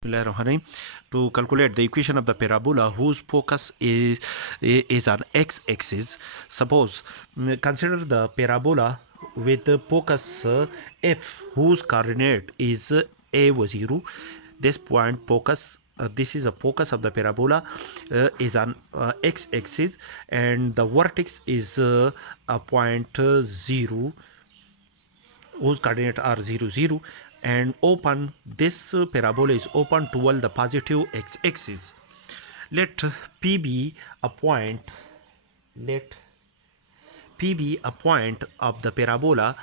Bismillahirrahmanirrahim. To calculate the equation of the parabola whose focus is on x-axis, suppose consider the parabola with the focus f whose coordinate is a0. This point focus, this is a focus of the parabola, is on x-axis, and the vertex is a point 0 whose coordinates are 0 0, and open this parabola is open toward the positive x-axis. Let p be a point, let p be a point of the parabola.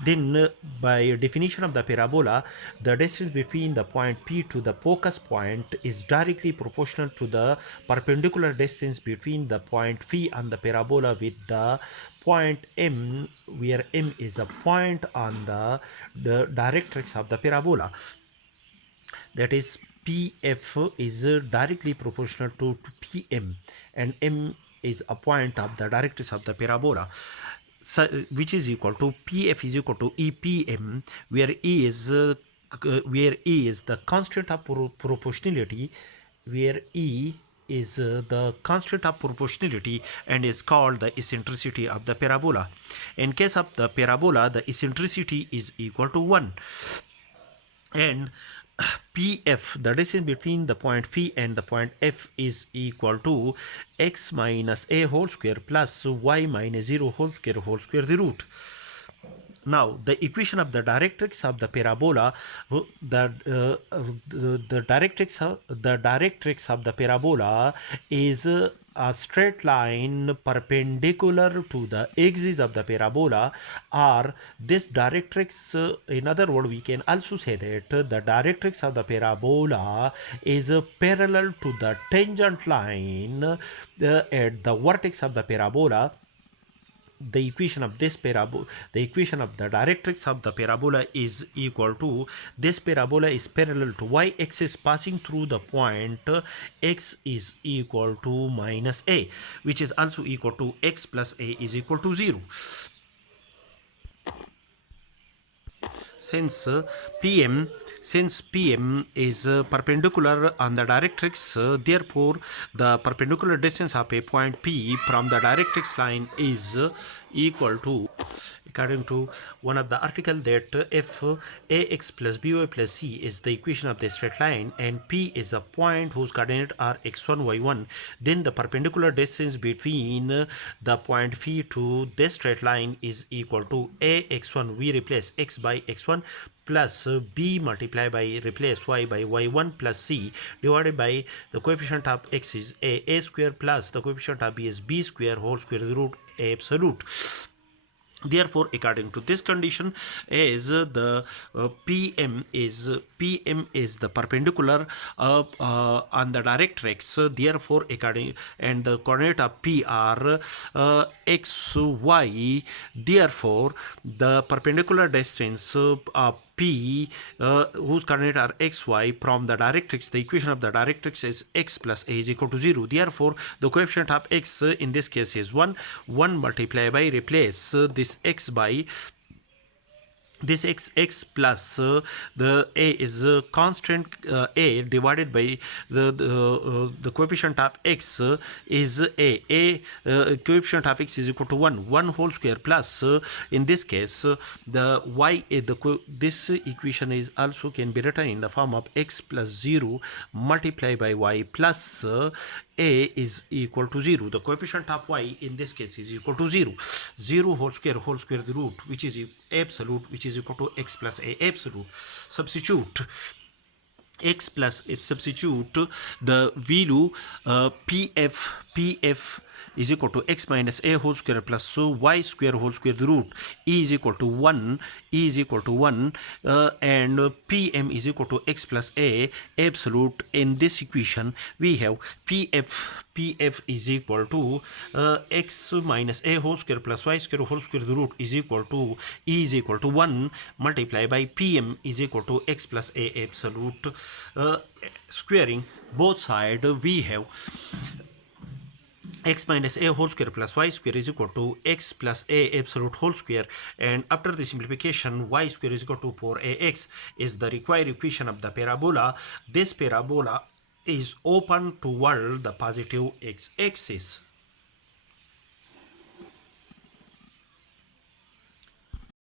Then by definition of the parabola, the distance between the point P to the focus point is directly proportional to the perpendicular distance between the point P and the parabola with the point M, where M is a point on the directrix of the parabola. That is, PF is directly proportional to PM, and M is a point of the directrix of the parabola. So, which is equal to PF is equal to EPM, where E is the constant of proportionality, where E is the constant of proportionality and is called the eccentricity of the parabola. In case of the parabola, the eccentricity is equal to 1, and PF, the distance between the point P and the point F, is equal to x minus a whole square plus y minus 0 whole square the root. Now the equation of the directrix of the parabola, the directrix of the parabola is a straight line perpendicular to the axis of the parabola, or this directrix, in other words, we can also say that the directrix of the parabola is parallel to the tangent line at the vertex of the parabola. The equation of this parabola, the equation of the directrix of the parabola is equal to, this parabola is parallel to y-axis passing through the point x is equal to minus a, which is also equal to x plus a is equal to 0. Since PM is perpendicular on the directrix, therefore the perpendicular distance of a point P from the directrix line is equal to, according to one of the article, that if ax plus by plus c is the equation of the straight line and P is a point whose coordinates are x1 y1, then the perpendicular distance between the point P to this straight line is equal to ax1, we replace x by x1, plus b multiplied by replace y by y1 plus c divided by the coefficient of x is a square plus the coefficient of b is b square whole square root a absolute. Therefore, according to this condition, as the PM is the perpendicular on the directrix, therefore according, and the coordinate of P are x y, therefore the perpendicular distance of P whose coordinates are xy from the directrix, the equation of the directrix is x plus a is equal to 0. Therefore, the coefficient of x in this case is 1 multiplied by replace this x by this x plus the a is constant a divided by the coefficient of x is a coefficient of x is equal to 1 whole square plus in this case the y, this equation is also can be written in the form of x plus 0 multiplied by y plus a is equal to 0. The coefficient of y in this case is equal to 0 whole square the root, which is absolute, which is equal to x plus a absolute. Substitute x plus is substitute the value pf is equal to x minus a whole square plus y square whole square the root, e is equal to 1 and pm is equal to x plus a absolute. In this equation we have pf is equal to x minus a whole square plus y square whole square the root is equal to e is equal to 1 multiplied by pm is equal to x plus a absolute. Squaring both sides, we have x minus a whole square plus y square is equal to x plus a absolute whole square, and after the simplification y square is equal to 4ax is the required equation of the parabola. This parabola is open toward the positive x-axis.